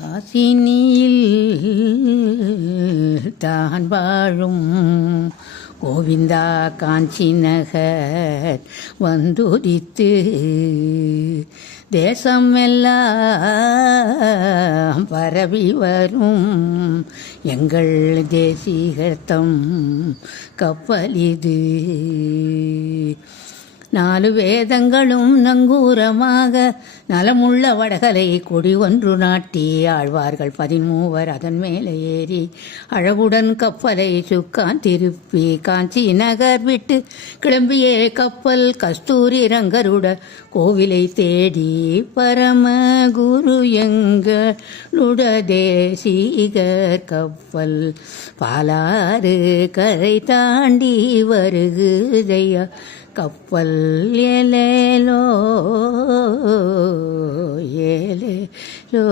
காசினியில் தான் வாழும் கோவிந்தா காஞ்சி நகர் வந்துதித்து தேசமெல்லாம் பரவி வரும் எங்கள் தேசிகர்த்தம் கப்பலிது. 4 வேதங்களும் நங்கூரமாக நலமுள்ள வடகலை கொடி ஒன்று நாட்டி ஆழ்வார்கள் 13 அதன் மேலே ஏறி அழகுடன் கப்பலை சுக்கான் திருப்பி காஞ்சி நகர் விட்டு கிளம்பிய கப்பல் கஸ்தூரி ரங்கருட கோவிலை தேடி பரம குரு எங்களுட தேசிகர் கப்பல் பாலாறு கரை தாண்டி வருகுதையா கப்பல் ஏலேலோ ஏலேலோ.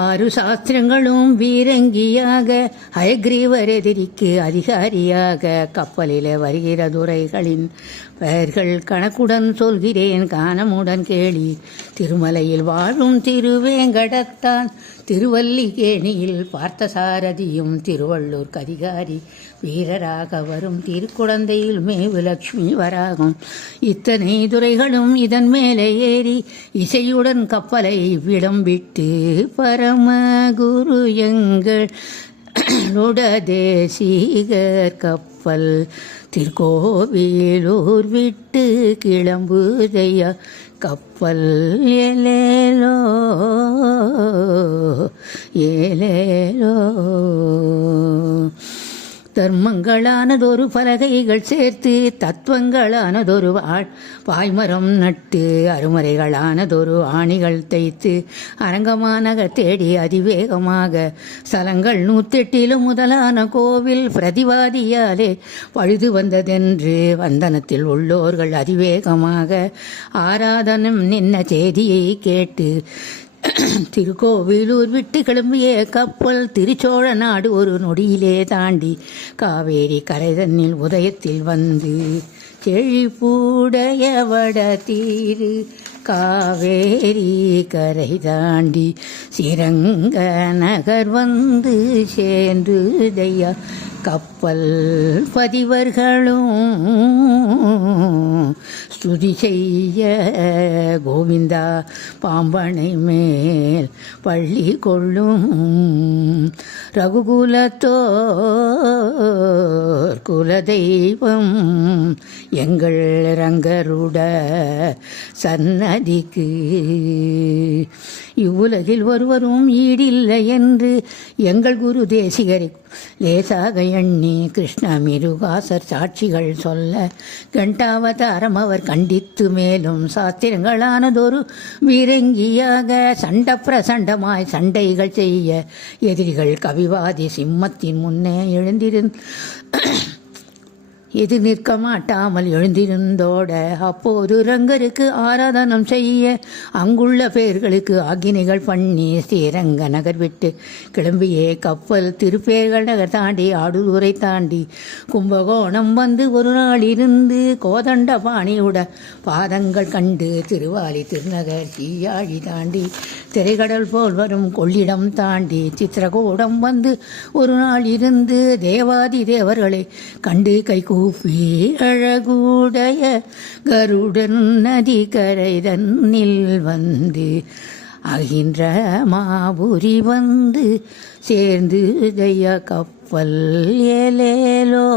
6 சாஸ்திரங்களும் வீரங்கியாக ஹயக்ரீவர் எதிரிக்கு அதிகாரியாக கப்பலில் வருகிற துரைகளின் பெயர்கள் கணக்குடன் சொல்கிறேன் கானமுடன் கேளி. திருமலையில் வாழும் திருவேங்கடத்தான், திருவல்லிக்கேணியில் பார்த்தசாரதியும் திருவள்ளூர் அதிகாரி வீரராக வரும் திருக்குழந்தையில் மேவு லட்சுமி வராகும். இத்தனை துறைகளும் இதன் மேலே ஏறி இசையுடன் கப்பலை விடம் விட்டு பரம குரு எங்களுட தேசிகர் கப்பல் திருக்கோவிலூர் விட்டு கிளம்புதையா கப்பல் ஏலேலோ ஏலேலோ. தர்மங்களானதொரு பலகைகள் சேர்த்து தத்துவங்களானதொரு பாய்மரம் நட்டு அருமறைகளானதொரு ஆணிகள் தைத்து அரங்கமாநகர் தேடி அதிவேகமாக சலங்கள் 108 முதலான கோவில் பிரதிவாதியாலே பழுது வந்ததென்று வந்தனத்தில் உள்ளோர்கள் அதிவேகமாக ஆராதனம் நின்ன செய்தியை கேட்டு திருக்கோவிலூர் விட்டு கிளம்பிய கப்பல் திருச்சோழ நாடு ஒரு நொடியிலே தாண்டி காவேரி கரைதன்னில் உதயத்தில் வந்து செழிப்புடைய வட தீரு காவேரி கரை தாண்டி ஸ்ரீரங்க நகர் வந்து சேர்ந்துதையா கப்பல் பதிவர்களும் ஸ்துதி செய்ய கோவிந்தா பாம்பனை மேல் பள்ளி கொள்ளும் ரகுகுலத்தோர் குலதெய்வம் எங்கள் ரங்கருட சன்னதிக்கு இவ்வுலகில் ஒருவரும் ஈடில்லை என்று எங்கள் குரு தேசிகரை லேசாக எண்ணி கிருஷ்ண மிருகாசர் சாட்சிகள் சொல்ல கண்டாவதாரம் அவர் கண்டித்து மேலும் சாஸ்திரங்களானதொரு வீரங்கியாக சண்ட பிரசண்டமாய் சண்டைகள் செய்ய எதிரிகள் கவிவாதி சிம்மத்தின் முன்னே எது நிற்க மாட்டாமல் எழுந்திருந்தோட அப்போது ரங்கருக்கு ஆராதனம் செய்ய அங்குள்ள பேர்களுக்கு ஆக்கினைகள் பண்ணி ஸ்ரீரங்க நகர் விட்டு கிளம்பியே கப்பல் திருப்பேர்கள் நகர் தாண்டி ஆடுதுறை தாண்டி கும்பகோணம் வந்து ஒரு நாள் இருந்து கோதண்ட பாணியுட பாதங்கள் கண்டு திருவாலி திருநகர் தீயாழி தாண்டி திரைக்கடல் போல் வரும் கொள்ளிடம் தாண்டி சித்திரகூடம் வந்து ஒரு நாள் இருந்து தேவாதி தேவர்களை கண்டு கைகூப்பி அழகுடைய கருடன் நதி கரை தன்னில் வந்து அகின்ற மாபுரி வந்து சேர்ந்து தயா கப்பல் ஏலேலோ